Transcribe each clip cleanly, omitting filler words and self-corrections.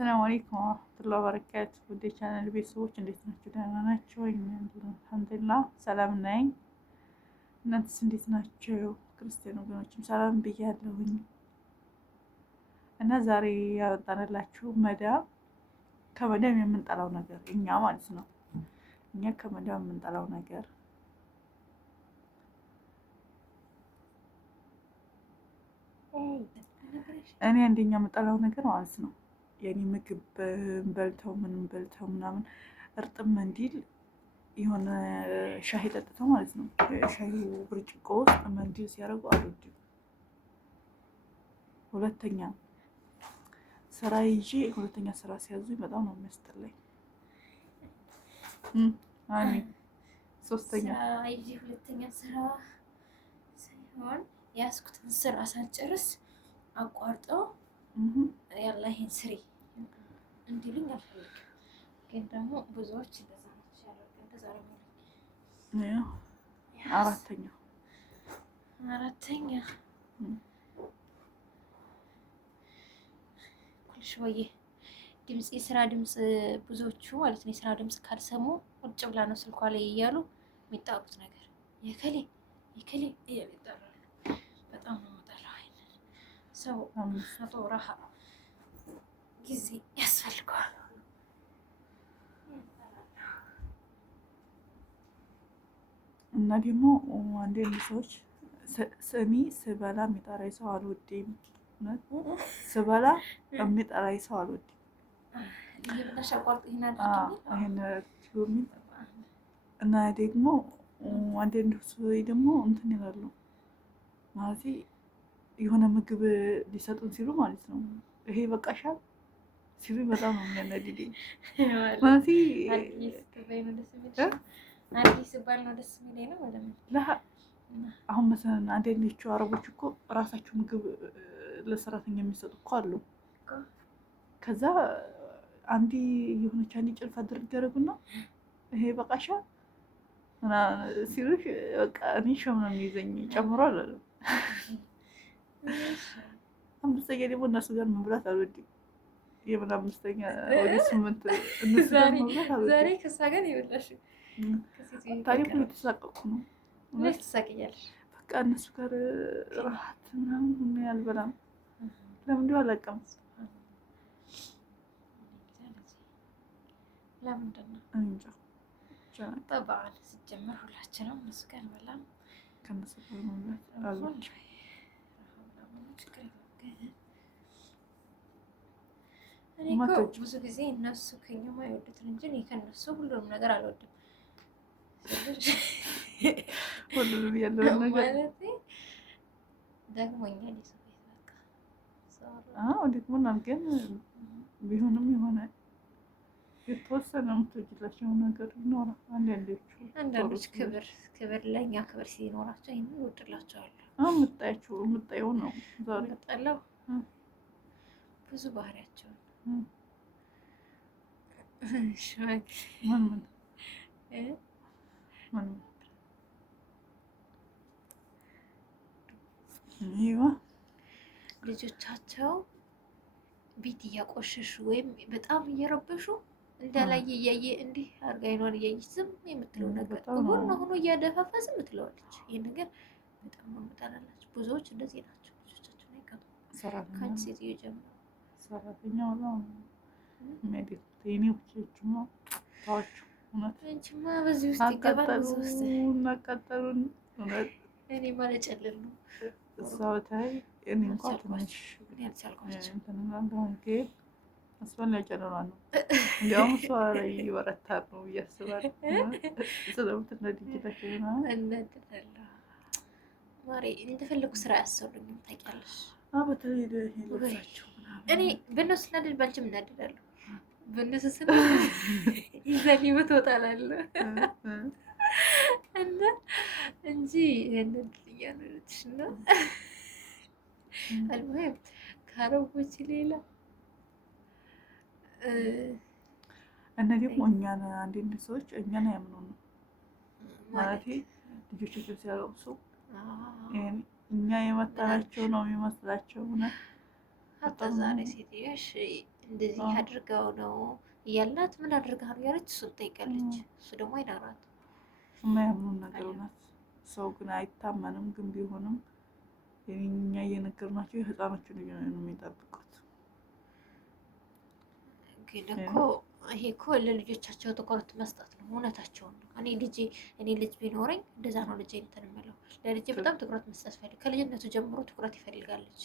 አሰላሙ አለይኩም ወራህመቱላሂ ወበረካቱ። ውድ የቻናል ቤተሰቦች እንዴት ናችሁ? ደህና ናችሁ? አልሐምዱሊላህ ሰላም ነኝ። እናንተስ እንዴት ናችሁ? ክርስቲያን ወገኖችም ሰላም ብያለሁኝ። እና ዛሬ ያወጣንላችሁ ከመዳም የምንጠላው ነገር እኛ ማለት ነው። እኛ ከመዳም የምንጠላው ነገር እኔ አንደኛ የምጠላው ነገር ማለት ነው የኔ ምግብ በልተው ምንም በልተው ምናምን እርጥብ መንዲል የሆነ ሻሂ ጠጥተው ማለት ነው ሻሂ ብርጭቆ ውስጥ መንዲል ሲያደርጉ አልወድም። ሁለተኛ ስራ ይዤ ሁለተኛ ስራ ሲያዙኝ በጣም ነው የሚያስጠላኝ። አሚን። ሶስተኛ ይዤ ሁለተኛ ስራ ሳይሆን ያስኩትን ስራ ሳልጨርስ አቋርጠው ያላ ይሄን ስሪ እንዲሉኝ አልፈልግም። ግን ደግሞ ብዙዎች እንደዛ ናቸው ያለው። እንደዛ ነው። አራተኛ ኩልሽ ወይ ድምጽ የስራ ድምጽ ብዙዎቹ ማለት ነው የስራ ድምጽ ካልሰሙ ቁጭ ብላ ነው ስልኳ ላይ እያሉ የሚጣሩት ነገር የከሌ እያሉ ይጠራሉ። በጣም ነው የምጠላው። አይነት ሰው አቶ ራሃ ጊዜ ያስፈልገዋል። እና ደግሞ አንዳንድ ሰዎች ስሚ ስበላ የሚጠራኝ ሰው አልወድም። ስበላ የሚጠራኝ ሰው አልወድም። እና ደግሞ አንዳንድ ሰዎች ደግሞ እንትን ይላሉ ማለት የሆነ ምግብ ሊሰጡን ሲሉ ማለት ነው ይሄ በቃሻል ሲሉ በጣም ነው የሚያናድደኝ። ማለት አዲስ ባል ነው ደስ የሚለኝ ነው ማለት ነው። አሁን መሰለኝ አንዳንዶቹ አረቦች እኮ ራሳቸው ምግብ ለሰራተኛ የሚሰጡ እኮ አሉ። ከዛ አንዲ የሆነች አንዲ ጭልፋ ድርግ ያደርጉና ይሄ በቃሻል ሲሉሽ በቃ እኔ ሸም ነው የሚይዘኝ ጨምሯል አለ። አምስተኛ ደግሞ እነሱ ጋር መብላት አልወድም። የምን አምስተኛ ወደ 8 እነሱ ጋር መብላት አልወድም። ዛሬ ከሳ ጋር ይወላሽ ታሪኩ የተሳቀቁ ነው። ለምን ትሳቀያለሽ? በቃ እነሱ ጋር ራሀት ምናምን ሆነ ያልበላም ለምን እንደው አላውቅም። ለምንድን ነው እንጃ በበዓል ሲጀመር ሁላችንም እነሱ ጋር እንበላም ከነሱ ጋር መብላት አልወድም። እኔ እኮ ብዙ ጊዜ እነሱ ከኛ የማይወዱትን እንጂ እኔ ከነሱ ሁሉንም ነገር አልወድም። ሁሉንም ያለው ነገር ማለት ደግሞኛል። ደግሞናል ግን ቢሆንም የሆነ የተወሰነ የምትወጂላቸው ነገር ይኖራል። አንዳንዶች ክብር ለእኛ ክብር ሲኖራቸው ይህን ይወድላቸዋል። የምታየው ነው ዛሬ ጠላው ብዙ ባህሪያቸውን ልጆቻቸው ቤት እያቆሸሹ ወይም በጣም እየረበሹ እንዳላየ እያየ እንዲህ አድርጋ አይኗን እያየች ዝም የምትለው ነገር ጎን ሆኖ እያደፋፋ ዝም ትለዋለች። ይህ ነገር በጣም ነው የምጠላላቸው። ብዙዎች እንደዚህ ናቸው። ልጆቻቸውን አይቀጡም። ከአንድ ሴትዮ ጀምሮ ሰራተኛው ነው አንቺማ በዚህ ውስጥ ይገባል። እናቃጠሉን እኔ ማለጨልል ነው እዛው ታይ እኔ እንኳን ትንሽ አስፈላጊ ነው። እንዲያውም እሷ ላይ ይበረታል ነው እያስባለሁ። ስለምትነድጅላቸው እናድዳለሁ ማሬ እንደፈለጉ ስራ ያሰሩኝም ታውቂያለሽ። በተለይ ልብሳቸው እኔ በእነሱ ስናድድ ባንቺም እናድዳለሁ። በእነሱ ስና ይዘን ህይወት ወጣላለሁ እና እንጂ ያንድልኛለች እና አልሙሂም ከአረቦች ሌላ እና ደግሞ እኛን አንዳንድ ሰዎች እኛን አያምኑን ነው ማለት ልጆቻቸው ሲያለቅሱ እኛ የመታናቸው ነው የሚመስላቸው። ዛሬ ሴትዮሽ እንደዚህ አድርገው ነው እያልናት ምን አድርጋ ነው ያለች እሱን ጠይቃለች። እሱ ደግሞ አይናራት የማያምኑን ነገር ናት። ሰው ግን አይታመንም። ግን ቢሆንም እኛ እየነገርናቸው የህፃኖችን ልጅ ነው የሚጠብቁት። ግን እኮ ይሄ እኮ ለልጆቻቸው ትኩረት መስጠት ነው። እውነታቸውን ነው። እኔ ልጅ ቢኖረኝ እንደዛ ነው ልጄ እንትን የምለው። ለልጄ በጣም ትኩረት መስጠት ፈልግ ከልጅነቱ ጀምሮ ትኩረት ይፈልጋለች።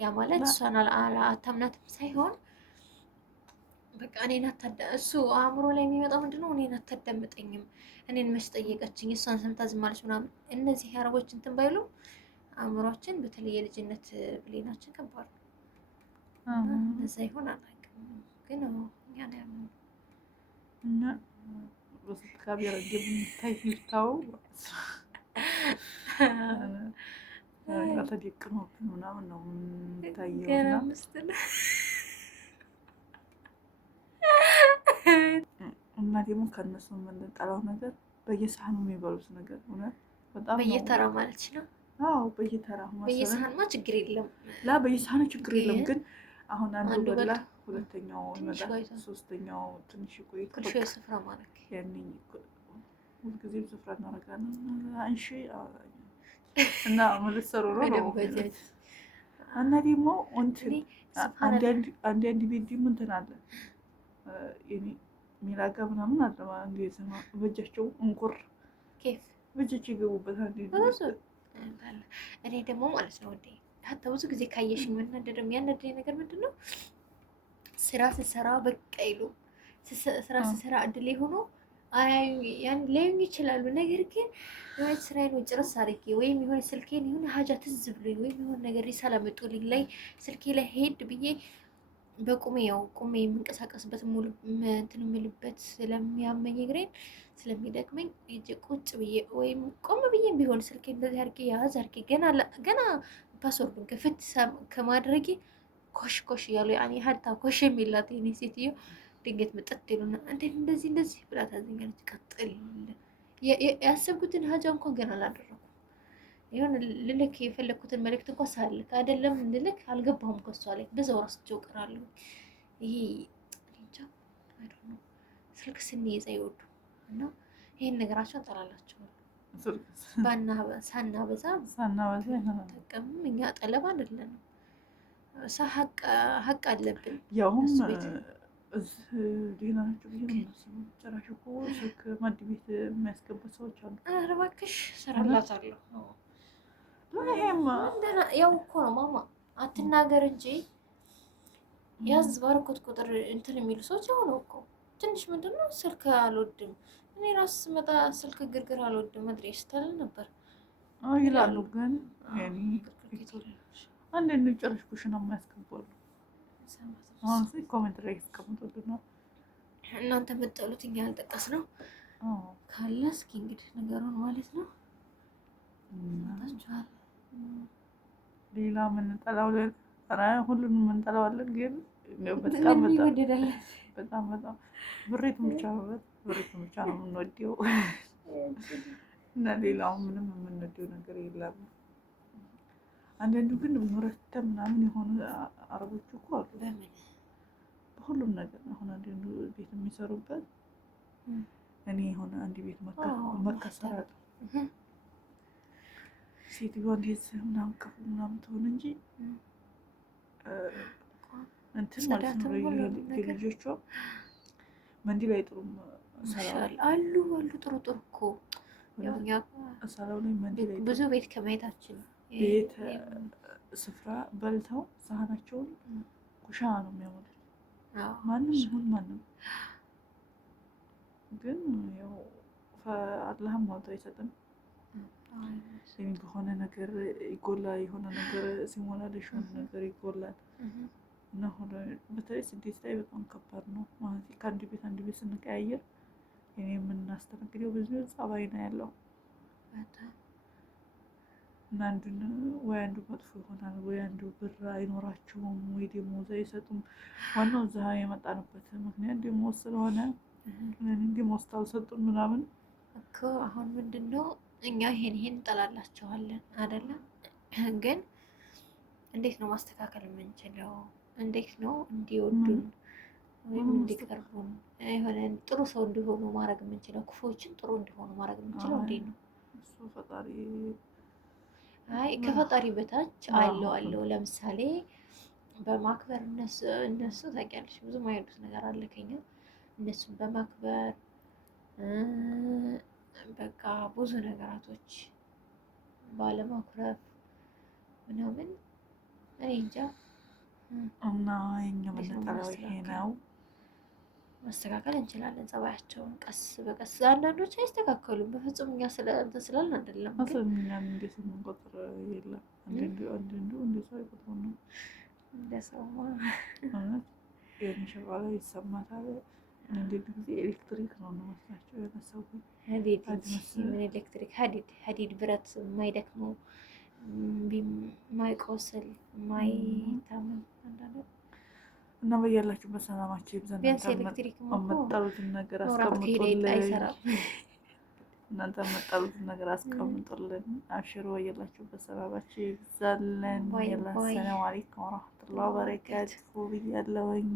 ያ ማለት እሷን አታምናትም ሳይሆን በቃ እሱ አእምሮ ላይ የሚመጣው ምንድነው? እኔን አታዳምጠኝም፣ እኔን መች ጠየቀችኝ፣ እሷን ሰምታ ዝም አለች ምናምን። እነዚህ አረቦች እንትን ባይሉ አእምሯችን በተለይ የልጅነት ብሌናችን ከባድ ነው። እዛ ይሆን አላውቅም፣ ግን እኛ ነው እና በስልክ ካሜራ እንደምታይታው ተደቅኖብን ምናምን ነው የምታየው። እና ደግሞ ከእነሱ የምንጠላው ነገር በየሳህኑ የሚበሉት ነገር እውነት በጣም በየተራ ማለት ነው። አዎ በየተራ በየሳህኑማ ችግር የለም። በየሳህኑ ችግር የለም። ግን አሁን አንዱ በላ ሁለተኛው ይመጣል፣ ሶስተኛው ትንሽ ቆይቶ ስፍራ ማለት ያኔ ሁልጊዜም ስፍራ እናደርጋለን። አንሺ እና ምልሰሩ ነው እና ደግሞ እንትን አንዳንድ ቤት ደግሞ እንትን አለ ሚላጋ ምናምን አለ እንዴት ነው በእጃቸው እንቁር በእጃቸው ይገቡበታል። እኔ ደግሞ ማለት ነው ወዴ ሀታ ብዙ ጊዜ ካየሽኝ የሚያናደደኝ ነገር ምንድን ነው? ስራ ስሰራ በቃ ይሉ ስራ ስሰራ እድሌ ሆኖ ሊያዩኝ ይችላሉ። ነገር ግን የሆነ ስራዬን ወይ ጭርስ አድርጌ ወይም የሆነ ስልኬን የሆነ ሀጃ ትዝ ብሎኝ ወይም የሆነ ነገር ሳላመጡልኝ ላይ ስልኬ ላይ ሄድ ብዬ በቁሜ ቁሜ የምንቀሳቀስበት ሙሉ እንትን የምልበት ስለሚያመኝ እግሬን ስለሚደክመኝ ሂጅ ቁጭ ብዬ ወይም ቆም ብዬ ቢሆን ስልኬ እንደዚህ አድርጌ ያዝ አድርጌ ገና ፓስወርዱን ክፍት ከማድረጌ ኮሽ እያሉ ሀታ ኮሽ የሚላት የኔ ሴትዮ ድንገት መጠጥ ይሉና እንደዚህ ብላ ታዘኛለች። ቀጥል ያሰብኩትን ሀጃ እንኳን ገና አላደረኩም። ይሁን ልልክ የፈለግኩትን መልእክት እንኳን ሳልክ አይደለም ልልክ አልገባሁም ከሷ ላይ በዛው ራስቸው ቀራለሁ። ይሄ እንጃ ስልክ ስንይዝ አይወዱ እና ይሄን ነገራቸውን ጠላላቸዋል። ሳናበዛ ጠቀምም እኛ ጠለብ አይደለንም። ሀቅ አለብን። ያውም ሌላ ናቸው ብዬ ነው የማስበው። ጭራሽ እኮ ስልክ ማድ ቤት የሚያስገባ ሰዎች አሉ። ኧረ እባክሽ እሰራላታለሁ። ያው እኮ ነው ማማ አትናገር እንጂ ያዝ ባርኮት ቁጥር እንትን የሚሉ ሰዎች የሆነው እኮ ትንሽ ምንድን ነው ስልክ አልወድም እኔ ራሱ ስመጣ ስልክ ግርግር አልወድም መድረስ ታል ነበር ይላሉ። ግን አንድ ጨረሽ ኩሽና የማያስገባሉ። አሁን ኮሜንት ላይ ያስቀምጡልናል። እናንተ የምትጠሉት እኛ ያልጠቀስ ነው ካለ እስኪ እንግዲህ ነገሩን ማለት ነው። ሌላ የምንጠላው ሁሉንም የምንጠላዋለን። ግን በጣም ብሬቱን ብቻ ነው የምንወደው እና ሌላው ምንም የምንወደው ነገር የለም። አንዳንዱ ግን ሙረተ ምናምን የሆኑ አረቦች እኮ አሉ በሁሉም ነገር። አሁን አንዳንዱ ቤት የሚሰሩበት እኔ የሆነ አንድ ቤት መከሰራለሁ ሴትዮዋ እንዴት ምናምን ከፉ ምናምን ትሆን እንጂ እንትን ማለት ነው። ልጆቿ መንዲል አይጥሩም አሉ ጥሩ እኮ ሰላው ላይ መንዲል አይጥሩም። ብዙ ቤት ከማየታችን ቤት ስፍራ በልተው ሳህናቸውን ኩሻና ነው የሚያመጡት። ማንም ይሁን ማንም ግን ያው አላህም ዋጋ አይሰጥም። በሆነ ነገር ይጎላል፣ የሆነ ነገር ሲሞላልሽ የሆነ ነገር ይጎላል እና በተለይ ስደት ላይ በጣም ከባድ ነው ማለት ከአንድ ቤት አንድ ቤት ስንቀያየር እኔ የምናስተናግደው ብዙ ጸባይ ነው ያለው እና ወይ አንዱ መጥፎ ይሆናል ወይ አንዱ ብር አይኖራቸውም ወይ ደሞዝ አይሰጡም። ዋናው እዛ የመጣንበት ምክንያት ደሞዝ ስለሆነ ደሞዝ ካልሰጡን ምናምን እኮ አሁን ምንድን ነው እኛ ይሄን እንጠላላቸዋለን አይደለም። ግን እንዴት ነው ማስተካከል የምንችለው? እንዴት ነው እንዲወዱን ወይም እንዲቀርቡን የሆነ ጥሩ ሰው እንዲሆኑ ማድረግ የምንችለው? ክፉዎችን ጥሩ እንዲሆኑ ማድረግ የምንችለው እንዴት ነው? እሱ ፈጣሪ አይ ከፈጣሪ በታች አለው። ለምሳሌ በማክበር እነሱ ታውቂያለሽ ብዙ ማይወዱት ነገር አለ ከኛ። እነሱን በማክበር በቃ ብዙ ነገራቶች ባለማኩረፍ ምናምን እኔ እንጃ። እና የኛ መነጠሪያው ይሄ ነው። ማስተካከል እንችላለን ጸባያቸውን ቀስ በቀስ። አንዳንዶች አይስተካከሉም በፍጹም። እኛ እንትን ስላልን አይደለም ግን እኛም እንዴት የምንቆጥር የለም። አንዳንዱ እንደ ሰው አይቆጥሩ ነው። እንደ ሰው የሆነ ሸቃላ ይሰማታል። አንዳንድ ጊዜ ኤሌክትሪክ ነው መስላቸው የሆነ ሰው ምን ኤሌክትሪክ ሀዲድ ብረት የማይደክመው የማይቆስል የማይታመን አንዳንዱ እና በያላችሁበት ሰላማችሁ ይብዛና የምትጠሉትን ነገር አስቀምጡልን። እናንተ የምትጠሉትን ነገር አስቀምጡልን። አብሽሩ። በያላችሁበት ሰላማችሁ ይብዛልን። ሰላም አለይኩም ወራህመቱላሂ ወበረካቱሁ ብያለሁኝ።